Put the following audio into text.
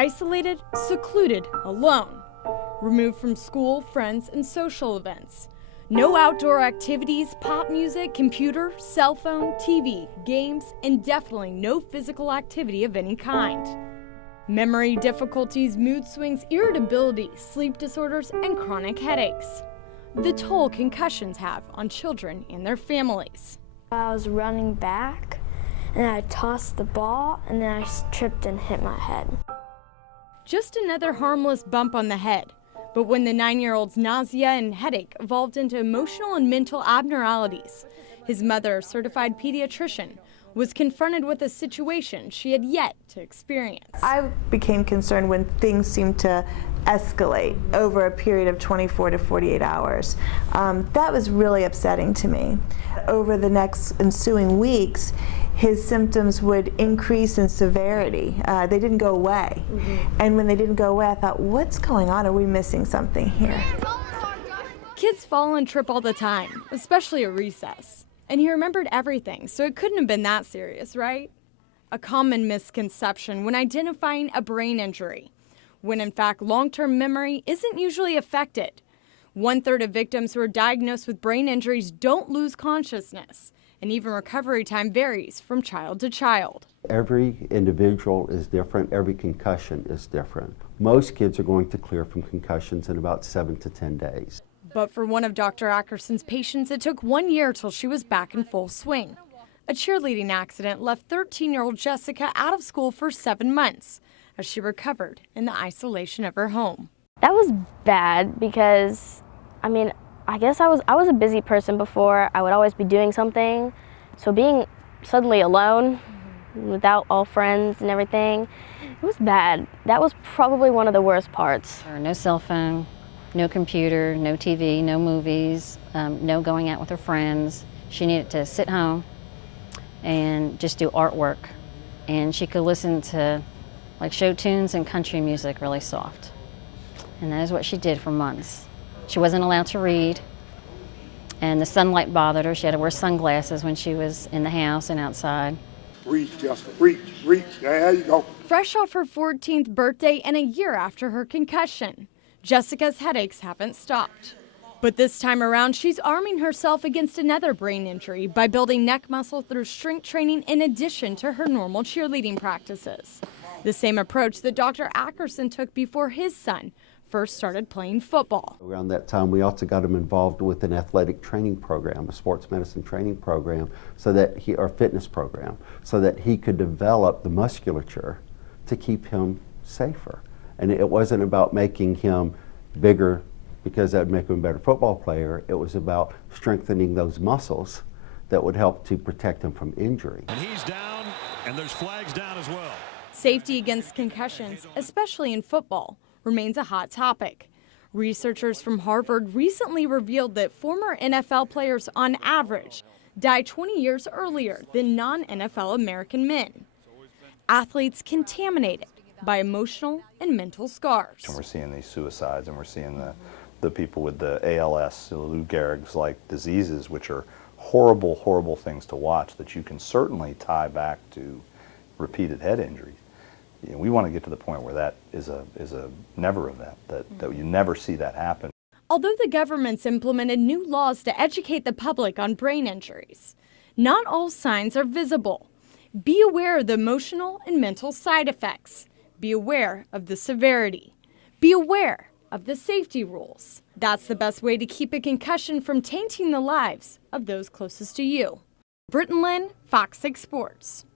isolated, secluded, alone, removed from school, friends, and social events. No outdoor activities, pop music, computer, cell phone, TV, games, and definitely no physical activity of any kind. Memory difficulties, mood swings, irritability, sleep disorders, and chronic headaches. The toll concussions have on children and their families. I was running back, and I tossed the ball, and then I tripped and hit my head. Just another harmless bump on the head. But when the 9-year-old's nausea and headache evolved into emotional and mental abnormalities, his mother, a certified pediatrician, was confronted with a situation she had yet to experience. I became concerned when things seemed to escalate over a period of 24 to 48 hours. That was really upsetting to me. Over the next ensuing weeks, his symptoms would increase in severity. They didn't go away. And when they didn't go away, I thought, what's going on? Are we missing something here? Kids fall and trip all the time, especially at recess. And he remembered everything, so it couldn't have been that serious, right? A common misconception when identifying a brain injury, when in fact long-term memory isn't usually affected. 1/3 of victims who are diagnosed with brain injuries don't lose consciousness, and even recovery time varies from child to child. Every individual is different, every concussion is different. Most kids are going to clear from concussions in about 7 to 10 days. But for one of Dr. Ackerson's patients, it took 1 year till she was back in full swing. A cheerleading accident left 13-year-old Jessica out of school for 7 months as she recovered in the isolation of her home. That was bad because, I guess I was a busy person before. I would always be doing something. So being suddenly alone, without all friends and everything, it was bad. That was probably one of the worst parts. No cell phone, no computer, no TV, no movies, no going out with her friends. She needed to sit home and just do artwork. And she could listen to show tunes and country music really soft. And that is what she did for months. She wasn't allowed to read, and the sunlight bothered her. She had to wear sunglasses when she was in the house and outside. Reach, Jessica, reach. There you go. Fresh off her 14th birthday and a year after her concussion, Jessica's headaches haven't stopped. But this time around, she's arming herself against another brain injury by building neck muscle through strength training in addition to her normal cheerleading practices. The same approach that Dr. Ackerson took before his son first started playing football. Around that time, we also got him involved with an athletic training program, a sports medicine training program, or fitness program, so that he could develop the musculature to keep him safer. And it wasn't about making him bigger because that would make him a better football player. It was about strengthening those muscles that would help to protect him from injury. And he's down, and there's flags down as well. Safety against concussions, especially in football, remains a hot topic. Researchers from Harvard recently revealed that former NFL players on average die 20 years earlier than non-NFL American men. Athletes contaminated by emotional and mental scars. And we're seeing these suicides, and we're seeing the people with the ALS, Lou Gehrig's-like diseases, which are horrible, horrible things to watch that you can certainly tie back to repeated head injuries. We want to get to the point where that is a never event, that you never see that happen. Although the government's implemented new laws to educate the public on brain injuries, not all signs are visible. Be aware of the emotional and mental side effects. Be aware of the severity. Be aware of the safety rules. That's the best way to keep a concussion from tainting the lives of those closest to you. Britton Lynn, Fox 6 Sports.